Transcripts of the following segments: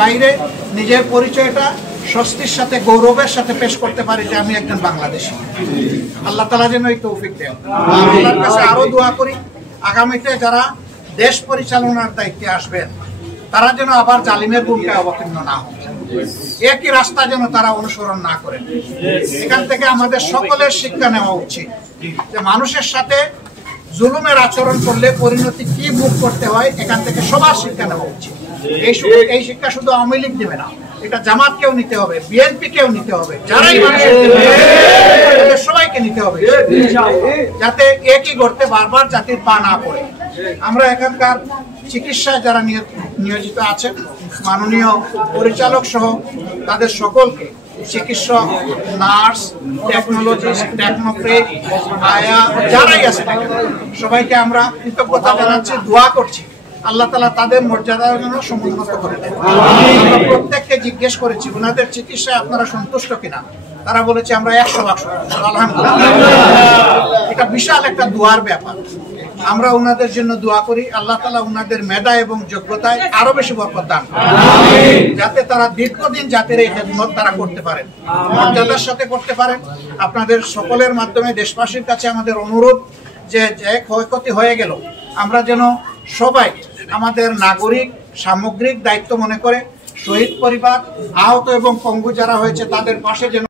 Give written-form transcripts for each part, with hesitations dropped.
বাইরে নিজের পরিচয়টা স্বস্তির সাথে গৌরবের সাথে পেশ করতে পারি যে আমি একজন বাংলাদেশী। আল্লাহ তাআলা যেন এই তৌফিক দেন। আল্লাহর কাছে আরো দোয়া করি আগামীতে যারা দেশ পরিচালনার দায়িত্বে আসবেন তারা যেন আবার জালিমের ভূমিকায় অবতীর্ণ না হয়, একই রাস্তা যেন তারা অনুসরণ না করেন। এখান থেকে আমাদের সকলের শিক্ষা নেওয়া উচিত যে মানুষের সাথে জুলুমের আচরণ করলে পরিণতি কি ভোগ করতে হয়, এখান থেকে সবার শিক্ষা নেওয়া উচিত। এই শিক্ষা শুধু আওয়ামী লীগ দেবে না, এটা জামাতকেও নিতে হবে, বিএনপি কেও নিতে হবে, যারাই মানুষের সবাইকে নিতে হবে, যাতে একই গর্তে বারবার জাতির পা না পড়ে। আমরা এখানকার চিকিৎসায় যারা নিয়োজিত আছেন, মাননীয় পরিচালক সহ তাদের সকলকে, চিকিৎসক, নার্স, টেকনোলজিস্ট, টেকনোক্রেট, আয়া যারাই আছে সবাইকে আমরা কৃতজ্ঞতা জানাচ্ছি, দোয়া করছি আল্লাহ তাআলা তাদের মর্যাদার জন্য সমুন্নত করে দেন। আমরা প্রত্যেককে জিজ্ঞেস করেছি ওনাদের চিকিৎসায় আপনারা সন্তুষ্ট কিনা, তারা বলেছে আমরা 100% সন্তুষ্ট। আলহামদুলিল্লাহ, এটা বিশাল একটা দোয়ার ব্যাপার। আমরা ওনাদের জন্য দোয়া করি আল্লাহ তাআলা ওনাদের মেধা এবং যোগ্যতায় আরো বেশি বরকত দান করেন, যাতে তারা দীর্ঘদিন জাতির এই খেদমত তারা করতে পারেন, মর্যাদার সাথে করতে পারেন। আপনাদের সকলের মাধ্যমে দেশবাসীর কাছে আমাদের অনুরোধ যে ক্ষয়ক্ষতি হয়ে গেল আমরা যেন সবাই আমাদের নাগরিক সামগ্রিক দায়িত্ব মনে করে শহীদ পরিবার, আহত এবং পঙ্গু যারা হয়েছে তাদের পাশে যেন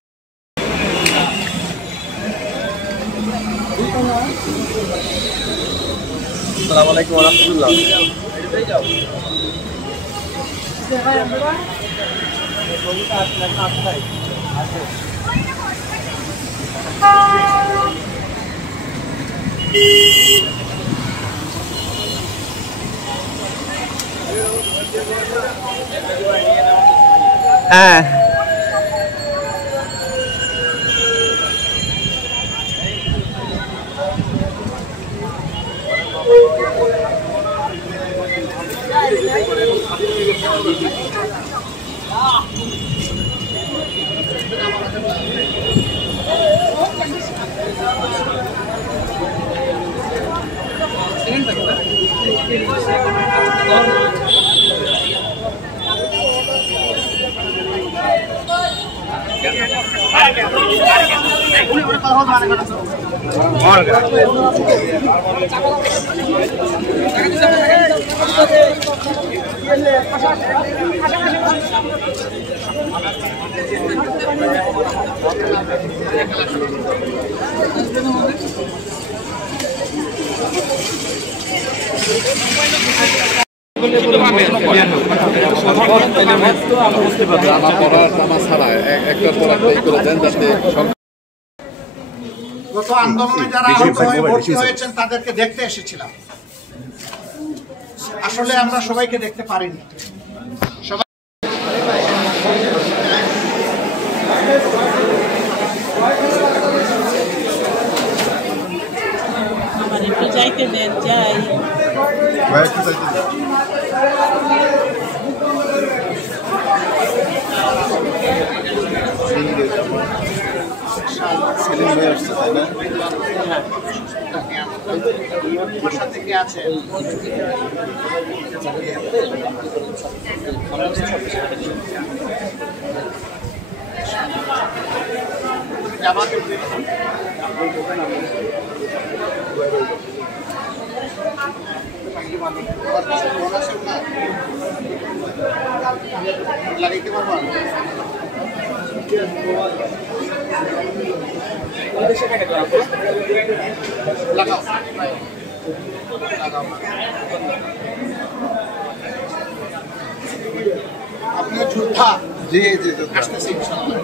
আসসালামু আলাইকুম ওয়া রাহমাতুল্লাহ। হ্যাঁ গত আন্দোলনে যারা আহত হয়ে ভর্তি হয়েছেন তাদেরকে দেখতে এসেছিলাম। আসলে আমরা সবাইকে দেখতে পারিনি। যাইতে দেন, যাই লাগাইতে পারবা লাগাও আপনার যোদ্ধা জি জি আসতেছি ইনশাআল্লাহ।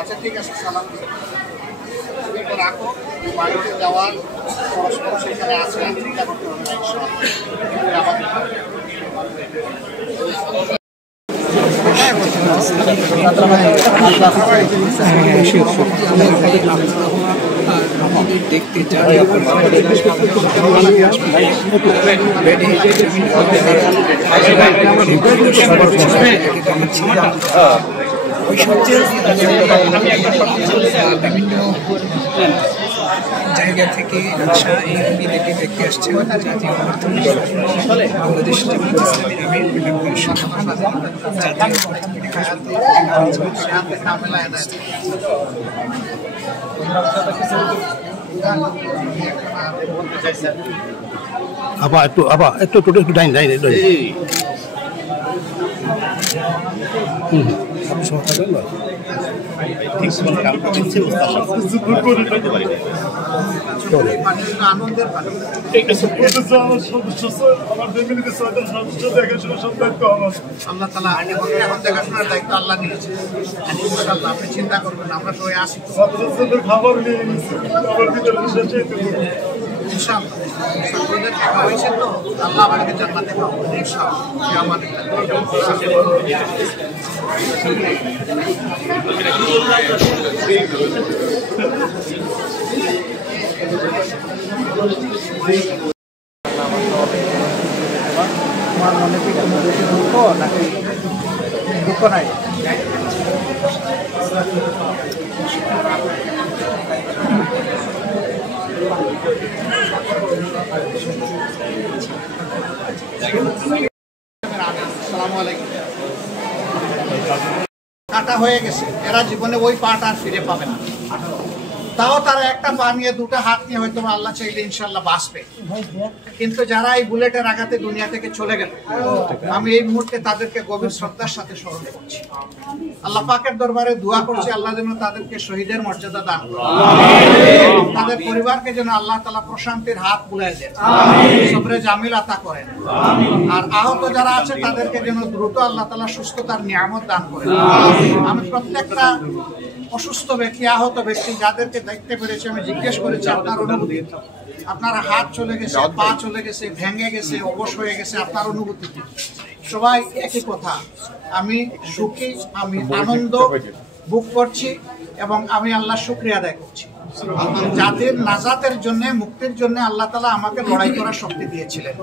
আচ্ছা ঠিক আছে, সালাম তুমি রাখো, বাড়িতে যাওয়ার পরস্পর সেখানে আছে চিন্তা করতে হবে না দেখতে চাই ঐশ্বর্যের বিভিন্ন জায়গা থেকে আসা এই রোগীদেরকে দেখতে আসছেন জাতীয় অর্থনীতি বাংলাদেশ জামায়াত ইসলামীর আমির জাতীয় অর্থনীতি একটু ডাইন আনন্দের পানি আল্লাহ তাআলা এখন দেখাশোনার দায়িত্ব আল্লাহ নিয়েছে। ইনশাআল্লাহ আপনি চিন্তা করবেন, আমরা সবাই আসি ইনশাআল্লাহ। ছাত্রদের টাকা হয়েছে তো আল্লাহ আমাকে জান্নাতে পাবো ইনশাআল্লাহ। আমাদের আমার মনে কি কোনো বেশি দুঃখ নাকি দুঃখ নাই? কাটা হয়ে গেছে, এরা জীবনে ওই পাটা আর ফিরে পাবে না। তাও তারা একটা পা নিয়ে দুটো হাত নিয়ে হয়তো আল্লাহ চাইলে ইনশাল্লাহ বাঁচবে। কিন্তু যারা এই বুলেটের আঘাতে দুনিয়া থেকে চলে গেল, আমি এই মুহূর্তে তাদেরকে গভীর শ্রদ্ধার সাথে স্মরণ করছি। আল্লাহ পাকের দরবারে দোয়া করছি আল্লাহ যেন তাদেরকে শহীদের মর্যাদা দান করেন, তাদের পরিবারকে যেন আল্লাহ তাআলা প্রশান্তির হাত বুলাই দেন, সবরে জামিল আতা করেন। আর আহত যারা আছে তাদেরকে যেন দ্রুত আল্লাহ তাআলা সুস্থতার নিয়ামত দান করেন। আমি প্রত্যেকটা অসুস্থ ব্যক্তি, আহত ব্যক্তি যাদেরকে দেখতে পেরেছি আমি জিজ্ঞেস করেছি আপনার অনুভূতি, আপনার হাত চলে গেছে, পা চলে গেছে, ভেঙে গেছে, অবশ হয়ে গেছে, আপনার অনুভূতি কি? সবাই একই কথা, আমি সুখী, আমি আনন্দ ভোগ করছি এবং আমি আল্লাহ শুকরিয়া আদায় করছি। জাতির নাজাতের জন্য, মুক্তির জন্য আল্লাহ তাআলা আমাকে লড়াই করার শক্তি দিয়েছিলেন।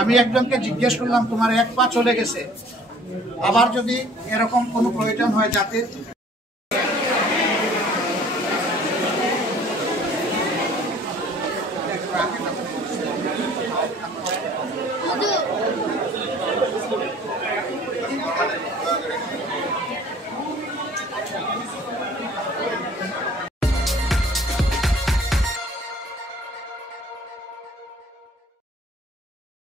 আমি একজনকে জিজ্ঞেস করলাম তোমার এক পা চলে গেছে, আবার যদি এরকম কোনো প্রয়োজন হয় জাতির